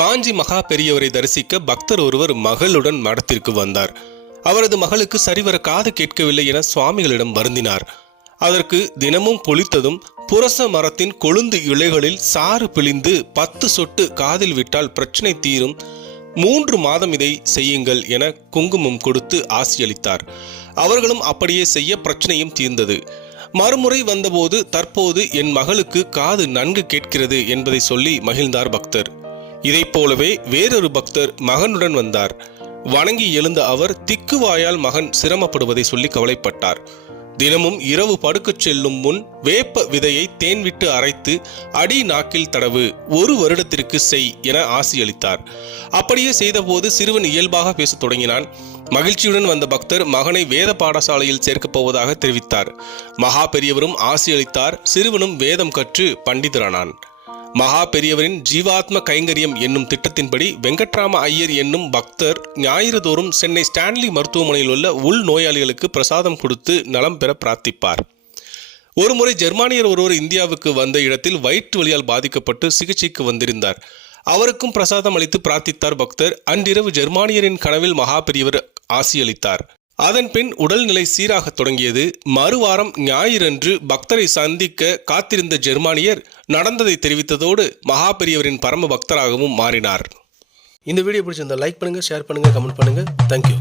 காஞ்சி மகா பெரியவரை தரிசிக்க பக்தர் ஒருவர் மகளுடன் மடத்திற்கு வந்தார். அவரது மகளுக்கு சரிவர காது கேட்கவில்லை என சுவாமிகளிடம் வருந்தினார். அதற்கு தினமும் பொழித்ததும் புரச மரத்தின் கொழுந்து இலைகளில் சாறு பிழிந்து பத்து சொட்டு காதில் விட்டால் பிரச்சனை தீரும். மூன்று மாதம் இதை செய்யுங்கள் என குங்குமம் கொடுத்து ஆசியளித்தார். அவர்களும் அப்படியே செய்ய பிரச்சனையும் தீர்ந்தது. மறுமுறை வந்தபோது தற்போது என் மகளுக்கு காது நன்கு கேட்கிறது என்பதை சொல்லி மகிழ்ந்தார் பக்தர். இதைப் போலவே வேறொரு பக்தர் மகனுடன் வந்தார். வணங்கி எழுந்த அவர் திக்குவாயால் மகன் சிரமப்படுவதை சொல்லி கவலைப்பட்டார். தினமும் இரவு படுக்கச் செல்லும் முன் வேப்ப விதையை தேன் விட்டு அரைத்து அடி நாக்கில் தடவு ஒரு வருடத்திற்கு செய் என ஆசியளித்தார் அப்படியே செய்தபோது சிறுவன் இயல்பாக பேசத் தொடங்கினான். மகிழ்ச்சியுடன் வந்த பக்தர் மகனை வேத பாடசாலையில் சேர்க்கப் போவதாக தெரிவித்தார். மகா பெரியவரும் ஆசியளித்தார் சிறுவனும் வேதம் கற்று பண்டிதரானான். மகா பெரியவரின் ஜீவாத்ம கைங்கரியம் என்னும் திட்டத்தின்படி வெங்கட்ராம ஐயர் என்னும் பக்தர் ஞாயிறு தோறும் சென்னை ஸ்டான்லி மருத்துவமனையில் உள்ள உள் நோயாளிகளுக்கு பிரசாதம் கொடுத்து நலம் பெற பிரார்த்திப்பார். ஒருமுறை ஜெர்மானியர் ஒருவர் இந்தியாவுக்கு வந்த இடத்தில் வயிற்று வலியால் பாதிக்கப்பட்டு சிகிச்சைக்கு வந்திருந்தார். அவருக்கும் பிரசாதம் அளித்து பிரார்த்தித்தார் பக்தர். அன்றிரவு ஜெர்மானியரின் கனவில் மகா பெரியவர் ஆசியளித்தார் அதன்பின் உடல்நிலை சீராகத் தொடங்கியது. மறுவாரம் ஞாயிறன்று பக்தரை சந்திக்க காத்திருந்த ஜெர்மானியர் நடந்ததை தெரிவித்ததோடு மகா பெரியவரின் பரம பக்தராகவும் மாறினார். இந்த வீடியோ பிடிச்சிருந்தா லைக் பண்ணுங்கள் ஷேர் பண்ணுங்கள் கமெண்ட் பண்ணுங்கள் தேங்க்யூ